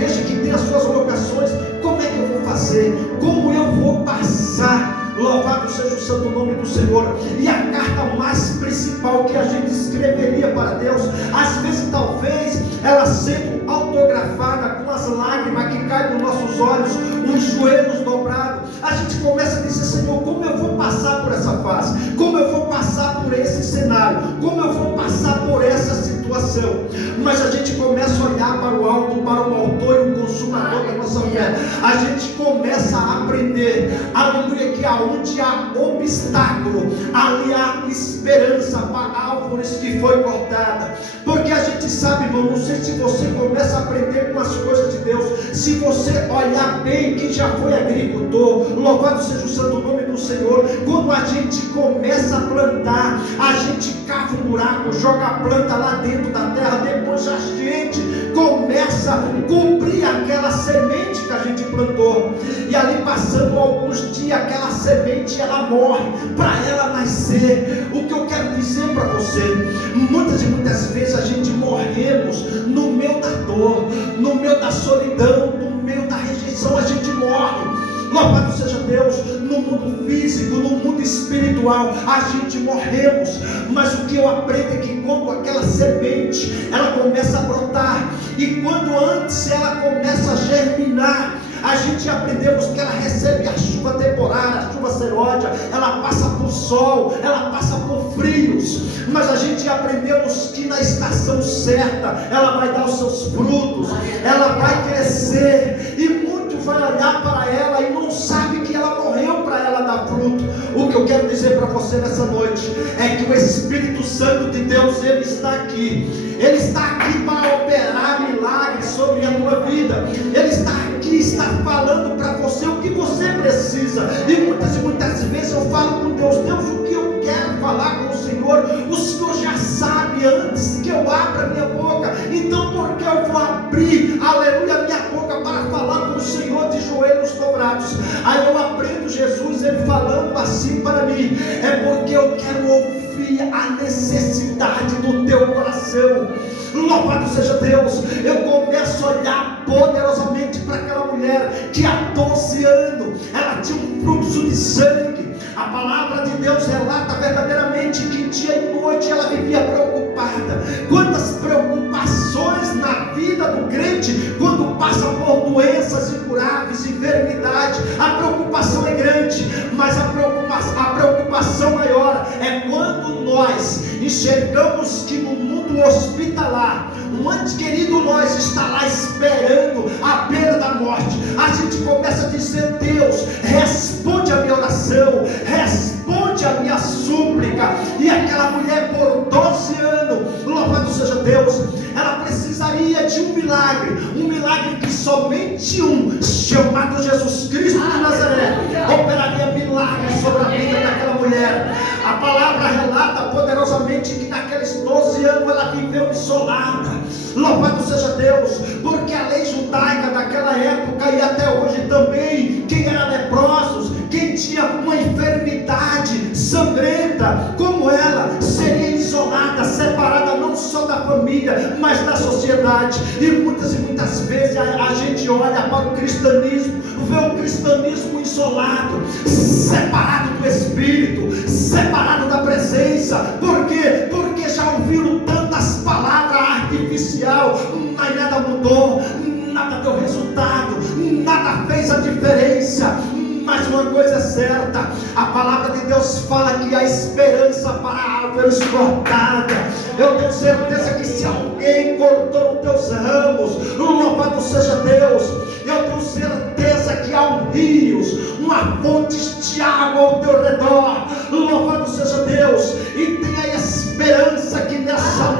igreja que tem as suas locações, como é que eu vou fazer? Como eu vou passar? Louvado seja o santo nome do Senhor. E a carta mais principal que a gente escreveria para Deus, às vezes talvez ela sendo autografada com as lágrimas que caem nos nossos olhos, os joelhos dobrados, a gente começa a dizer: Senhor, como eu vou passar por essa fase? Como eu vou passar por esse cenário? Como eu vou passar por essa situação? Mas a gente começa a olhar para o alto, para o autor e o consumador da nossa fé. A gente começa a aprender, aleluia, que aonde há obstáculo, ali há esperança para árvores que foi cortada. Porque a gente sabe, irmão, não sei se você começa a aprender com as coisas de Deus, se você olhar bem, quem já foi agricultor, louvado seja o santo nome do Senhor, quando a gente começa a plantar, a gente cava um buraco, joga a planta lá dentro da terra, depois a gente começa a cobrir aquela semente que a gente plantou, e ali passando alguns dias, aquela semente ela morre, para ela nascer. O que eu quero dizer para você, muitas e muitas vezes a gente morremos no meio da dor, no meio da solidão, no meio da rejeição, a gente morre. Louvado seja Deus, no mundo físico, no mundo espiritual, a gente morremos. Mas o que eu aprendo é que quando aquela semente, ela começa a brotar, e quando antes ela começa a germinar, a gente aprendemos que ela recebe a chuva temporária, a chuva serôdia, ela passa por sol, ela passa por frios, mas a gente aprendemos que na estação certa, ela vai dar os seus frutos, ela vai crescer, e muito vai olhar para ela e não sabe que ela morreu para ela dar fruto. O que eu quero dizer para você nessa noite é que o Espírito Santo de Deus, ele está aqui. Ele está aqui para operar milagres sobre a tua vida. Ele está aqui, está falando para você o que você precisa. E muitas vezes eu falo com Deus: Deus, o que eu quero falar com o Senhor já sabe antes que eu abra minha boca. Então por que eu vou abrir, aleluia, minha boca para falar com o Senhor de joelhos dobrados? Aí eu aprendo Jesus, ele falando assim para mim: é porque eu quero ouvir a necessidade do teu coração. Louvado seja Deus. Eu começo a olhar poderosamente para aquela mulher que há 12 anos ela tinha um fluxo de sangue. A palavra de Deus relata verdadeiramente que dia e noite ela vivia preocupada. Quantas preocupações na vida do crente quando passa por doenças incuráveis, enfermidade. A preocupação é grande, mas a preocupação maior é quando nós enxergamos que no mundo hospitalar um ente querido nós está lá esperando à beira da morte. A gente começa a dizer: Deus, responde a minha oração, responde a minha súplica. E aquela mulher por 12 anos, louvado seja Deus, ela precisaria de um milagre que somente um, chamado Jesus Cristo de Nazaré, operaria milagre sobre a vida daquela mulher. A palavra relata poderosamente que naqueles 12 anos ela viveu isolada. Louvado seja Deus, porque a lei judaica daquela época e até hoje também, quem era leprosos, quem tinha uma enfermidade sangrenta como ela, seria isolada, separada não só da família, mas da sociedade. E muitas vezes a gente olha para o cristianismo, vê o cristianismo isolado, separado do Espírito, separado da presença. Por quê? Porque já ouviram tantas palavras artificial, mas nada mudou, nada deu resultado, nada fez a diferença. Mas uma coisa é certa, a palavra de Deus fala que há esperança para árvores cortadas. Eu tenho certeza que se alguém cortou os teus ramos, louvado seja Deus, eu tenho certeza que há rios, uma fonte de água ao teu redor, louvado seja Deus. E tenha esperança que nessa